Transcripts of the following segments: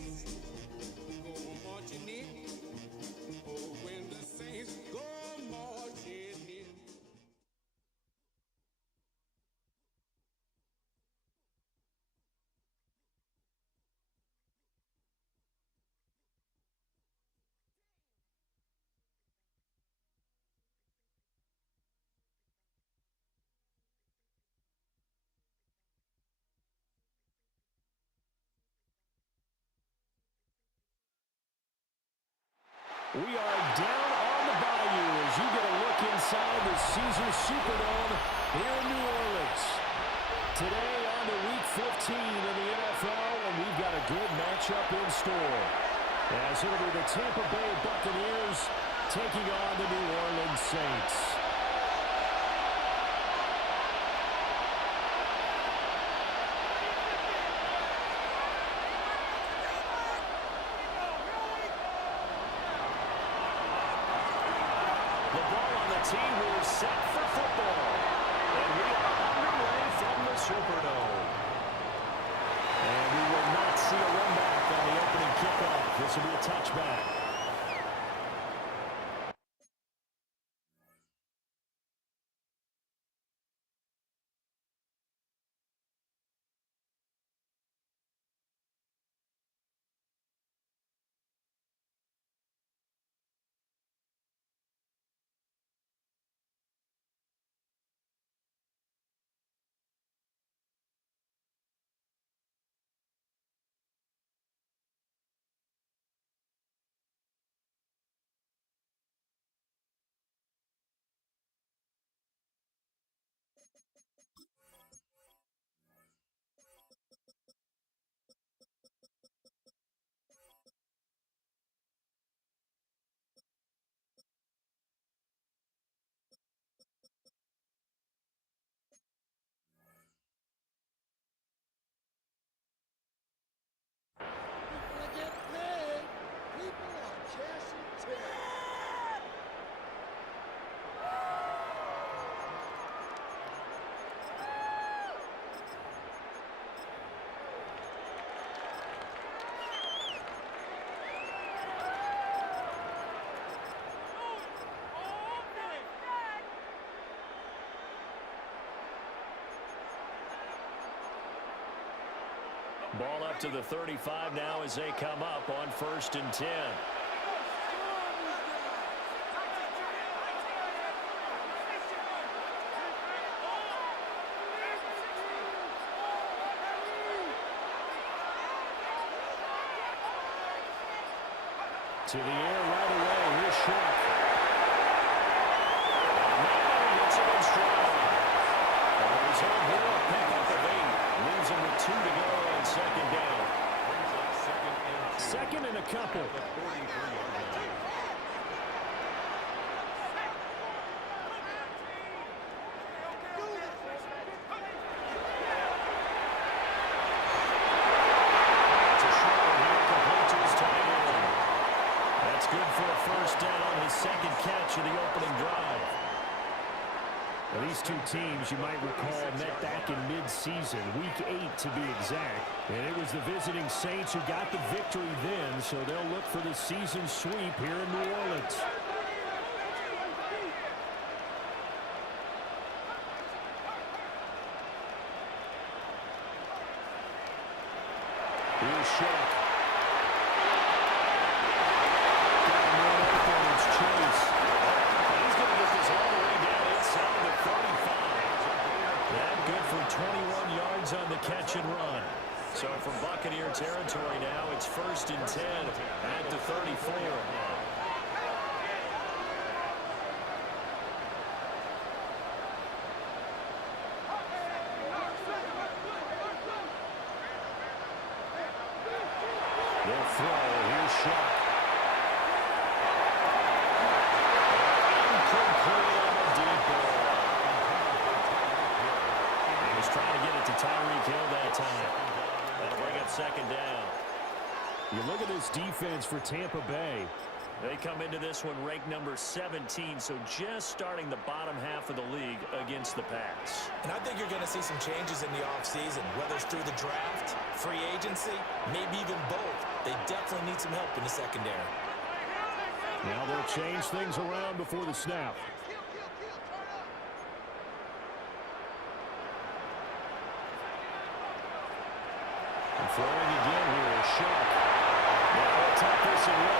saints go marching in. Oh, when the saints go marching in. We are down on the bayou as you get a look inside the Caesars Superdome here in New Orleans. Today on to Week 15 in the NFL, and we've got a good matchup in store. As it'll be the Tampa Bay Buccaneers taking on the New Orleans Saints. Team who is set for football. And we are underway from the Superdome. And we will not see a run back on the opening kickoff. This will be a touchback. Ball up to the 35 now as they come up on 1st and 10. To the air right away. Here's Short. Now gets it in stride. He's on here. Pick up of 8. Leaves him with 2 to go. Second down. Second and a couple. That's good for a first down. His second catch of the opening drive. Now, these two teams, you might recall, met back in mid-season, Week 8 to be exact. And it was the visiting Saints who got the victory then, so they'll look for the season sweep here in New Orleans. Here's Shaq. Got him one open. It's Chase. He's going to get this all the way down inside the 35. That good for 21 yards on the catch and run. So from Buccaneer territory now, it's 1st and 10 at the 34. They'll throw. Here's Shaq. Incomplete on the deep ball. He was trying to get it to Tyreek Hill that time. That'll bring up second down. You look at this defense for Tampa Bay. They come into this one ranked number 17, so just starting the bottom half of the league against the pass. And I think you're going to see some changes in the offseason, whether it's through the draft, free agency, maybe even both. They definitely need some help in the secondary. Now they'll change things around before the snap. And throwing again here is Sharp. Now they'll take this and run.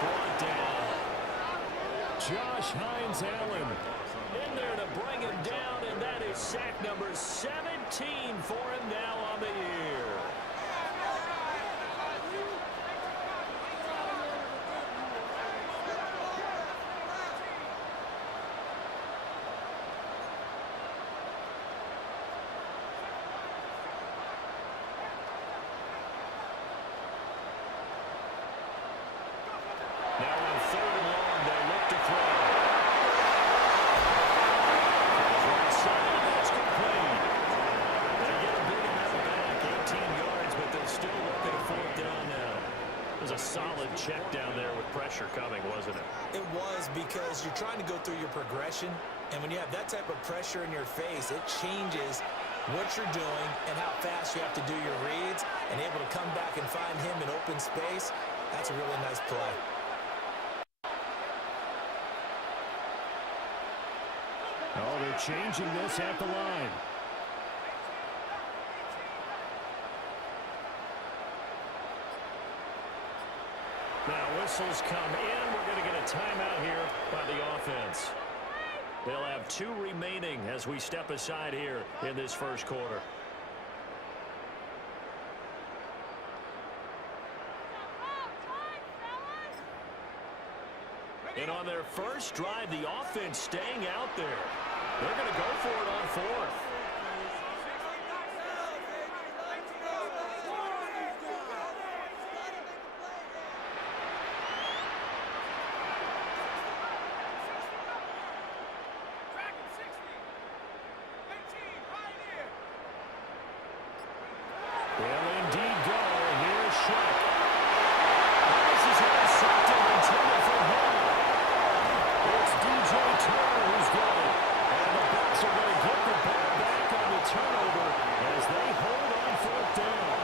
Brought down. Josh Hines Allen in there to bring him down, and that is sack number 17 for him now on the year. Now on 3rd and long, they look to throw. Right side, that's complete. They get a big amount back, 18 yards, but they'll still look at a 4th down now. It was a solid check down there with pressure coming, wasn't it? It was, because you're trying to go through your progression, and when you have that type of pressure in your face, it changes what you're doing and how fast you have to do your reads, and able to come back and find him in open space. That's a really nice play. Oh, they're changing this at the line. Now whistles come in. We're going to get a timeout here by the offense. They'll have 2 remaining as we step aside here in this first quarter. And on their first drive, the offense staying out there. They're going to go for it on 4th. They'll indeed go. Here's Sharp. This is intercepted intended for him. It's DJ Turner who's got it. And the Bucs are going to get the ball back on the turnover as they hold on 4th down.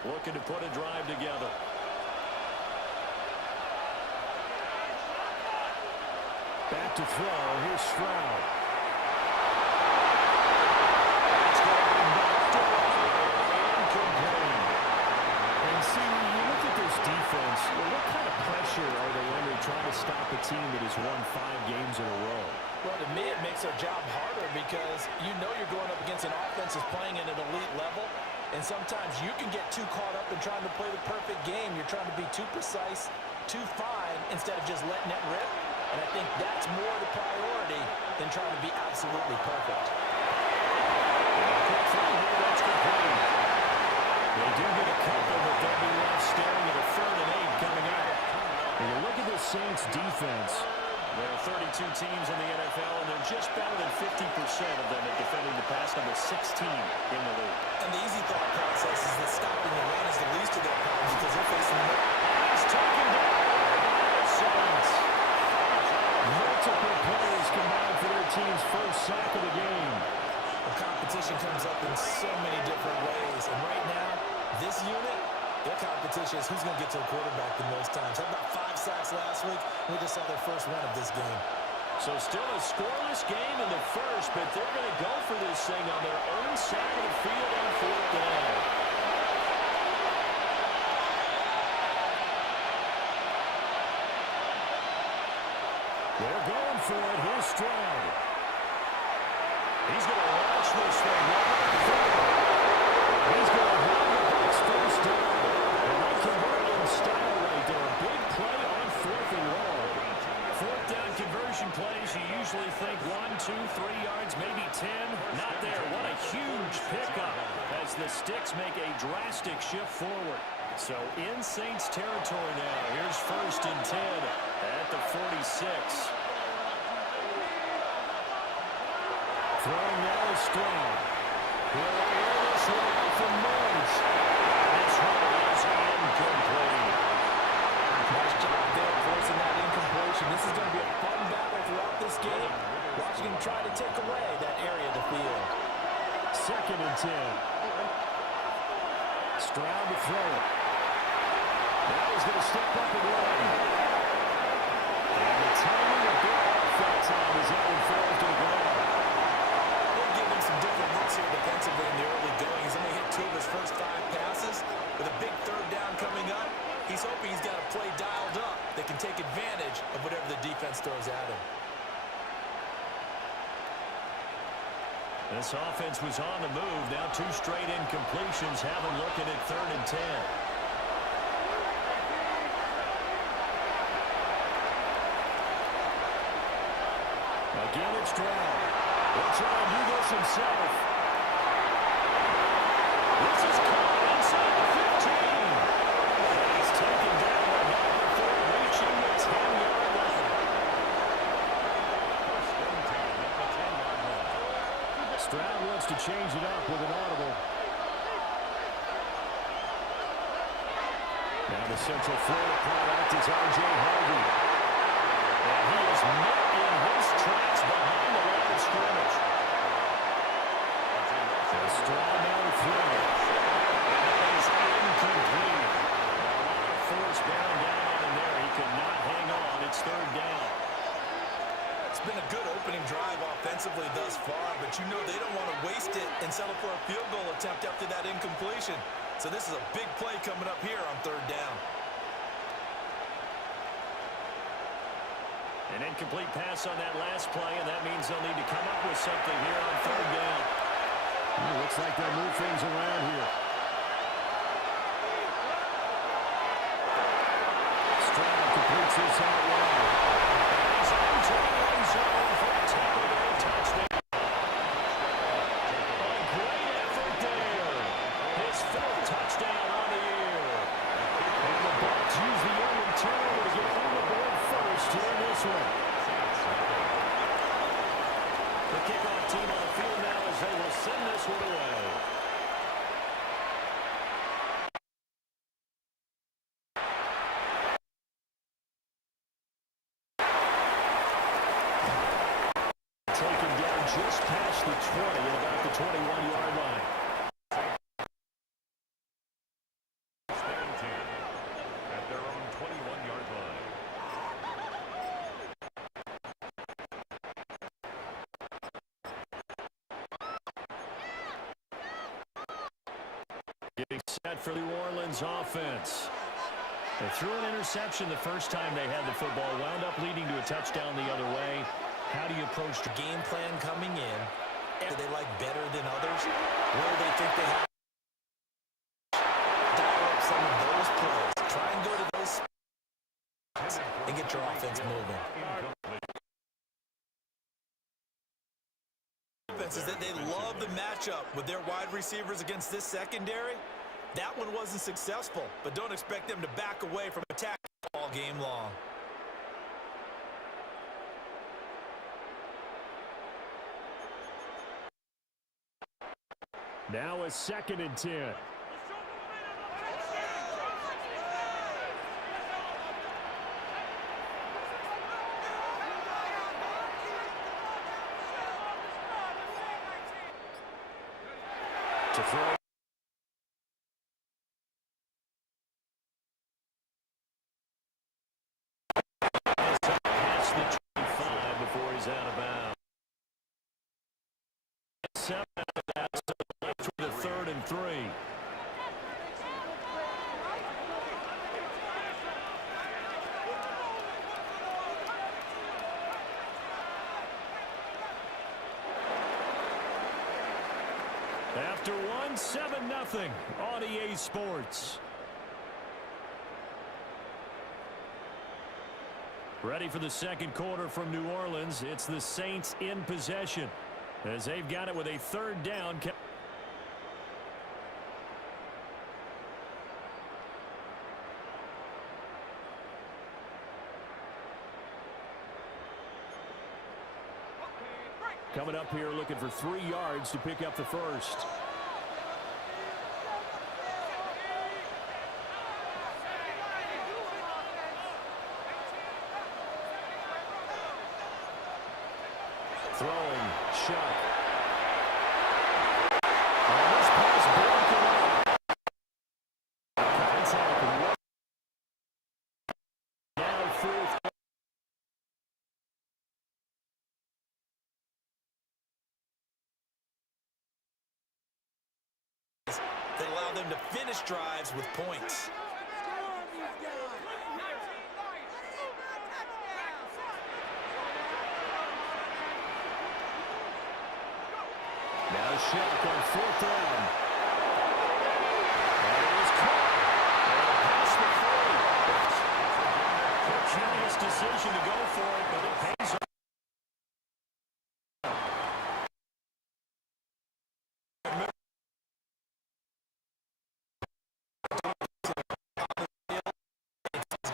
Looking to put a drive together. Back to throw. Here's Stroud. It's going to be knocked away. Incomplete. And see, when you look at this defense, what kind of pressure are they under trying to stop a team that has won 5 games in a row? Well, to me, it makes their job harder, because you know you're going up against an offense that's playing at an elite level. And sometimes you can get too caught up in trying to play the perfect game. You're trying to be too precise, too fine, instead of just letting it rip. And I think that's more the priority than trying to be absolutely perfect. That's complete. They do get a couple, but they'll be left staring at a 3rd and 8 coming out. When you look at the Saints defense, there are 32 teams in the NFL, and they're just better than 50% of them at defending the pass, number 16 in the league. And the easy thought process is that stopping the run is the least of their problems, because they're facing the He's taken down by the Saints. Multiple plays combined for their team's first sack of the game. The competition comes up in so many different ways. And right now, this unit, their competition is who's going to get to the quarterback the most times. Had about 5 sacks last week. We just saw their first one of this game. So still a scoreless game in the first, but they're going to go for this thing on their own side of the field on 4th down. They're going for it. Here's Stroud. He's going to launch this thing right forward. He's going to have the Bucs first down. And they convert in style right there. A big play on 4th and long. 4th down conversion plays, you usually think 1, 2, 3 yards, maybe 10. Not there. What a huge pickup as the Sticks make a drastic shift forward. So in Saints territory now. Here's 1st and 10 at the 46. Throwing now is Stroud. He'll air this one out for Mons. This one is incomplete. Nice job there forcing that incompletion. This is going to be a fun battle throughout this game. Watching him try to take away that area of the field. 2nd and 10. Stroud to throw it. Now he's going to step up and run. And the timing of big off that time as that one falls to the ground. They'll give him some different looks here defensively in the early going. He's only hit 2 of his first 5 passes. With a big 3rd down coming up, he's hoping he's got a play dialed up that can take advantage of whatever the defense throws at him. This offense was on the move. Now 2 straight incompletions have him looking at 3rd and 10. Again, it's Stroud. He'll try and do this himself. This is caught inside the 15. He's taken down before reaching the 10-yard line. Stroud wants to change it up with an audible. Now the Central Florida product is R.J. Harvey. And he is met in his tracks behind the line of scrimmage. Stroud now to throw. And that is incomplete. A lot of force bearing down on him there. He could not hang on. It's 3rd down. It's been a good opening drive offensively thus far, but you know they don't want to waste it and settle for a field goal attempt after that incompletion. So this is a big play coming up here on 3rd down. An incomplete pass on that last play, and that means they'll need to come up with something here on 3rd down. Looks like they'll move things around here. Stroud completes this out wide. He's into the end zone for a Tampa touchdown. A great effort there. His 4th touchdown on the year. And the Bucs use the early turnover to get on the board first here in this one. The kickoff team on the field now as they will send this one away. Taken down just past the 20 at about the 21-yard line. At their own 21-yard line. Getting set for the New Orleans offense. They threw an interception the first time they had the football, wound up leading to a touchdown the other way. How do you approach the Game plan coming in. Do they like better than others? Where they think they have dial up some of those plays. Try and go to those spots and get your offense moving. Defenses that they love the matchup with their wide receivers against this secondary. That one wasn't successful, but don't expect them to back away from attack all game long. Now a 2nd and 10. To throw. Past the 25 before he's out of bounds. 7 out of that, so left with a 3rd and 3. after one, 7-0 on EA Sports. Ready for the second quarter from New Orleans. It's the Saints in possession as they've got it with a third down. Coming up here looking for 3 yards to pick up the first. Throwing, Shuck. And this pass broken up. Contact. Now fourth. That allow them to finish drives with points. Now Shuck on fourth down. And it is caught. And past the 30. Curious decision to go for it, but it pays off.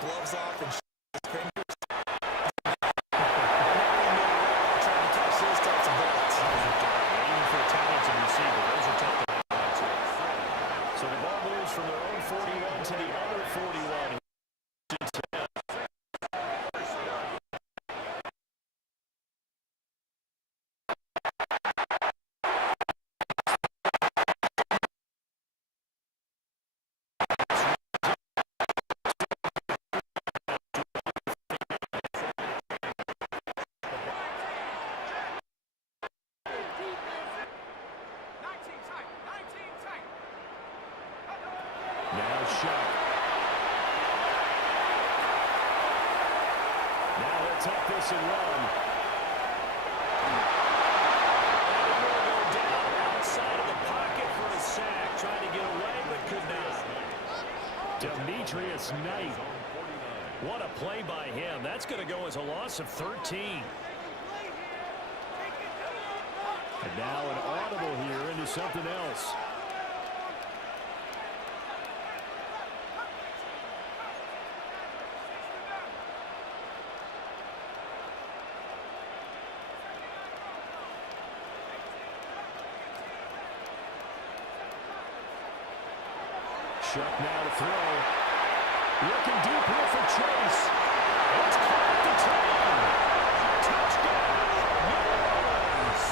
Gloves off and his fingers. So the ball moves from their own 41 to the other 41. Now Shuck. Now he'll take this and run. And it will go down outside of the pocket for a sack. Trying to get away, but could not. Demetrius Knight. What a play by him. That's going to go as a loss of 13. And now an audible here into something else. Shuck now to throw. Looking deep here for Chase. It's caught at the 10. Touchdown, New Orleans.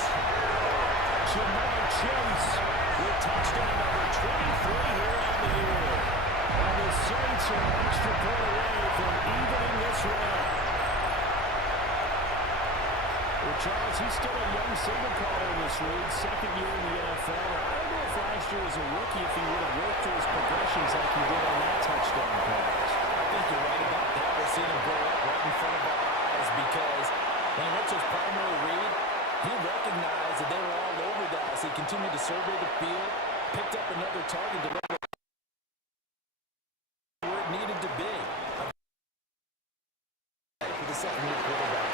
Jamar Chase with touchdown number 23 here on the year. And the Saints are an extra point away from evening this round. Well, Charles, he's still a young signal caller in this league, second year in the NFL. I don't know if last year as a rookie if he would have worked through his progressions like he did on that touchdown pass. I think you're right about that. We're seeing him grow up right in front of our eyes because when he went to his primary read, he recognized that they were all over that as he continued to survey the field, picked up another target, delivered where it needed to be. For the second-year quarterback.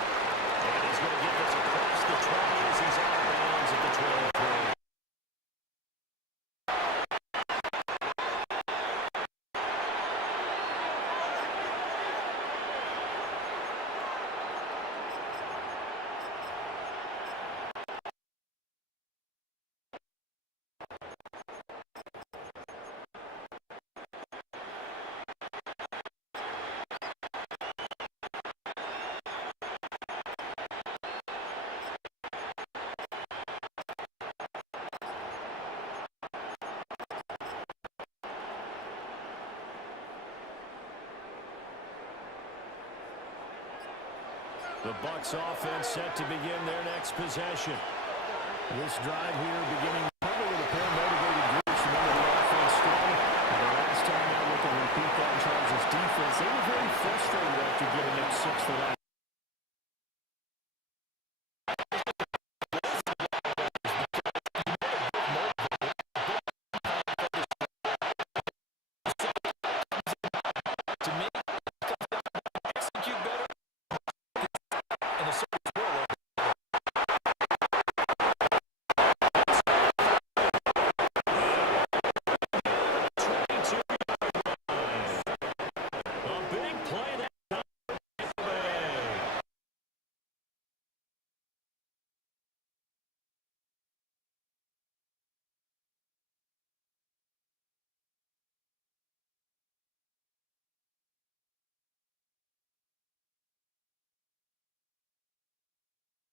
And he's going to get this across the 20 as he's out of bounds at the 23. The Bucs offense set to begin their next possession. This drive here beginning probably with a pair of motivated groups. Remember the offense strong. And the last time I look at repeat that Charles' defense, they were very frustrated after giving up 6 the last.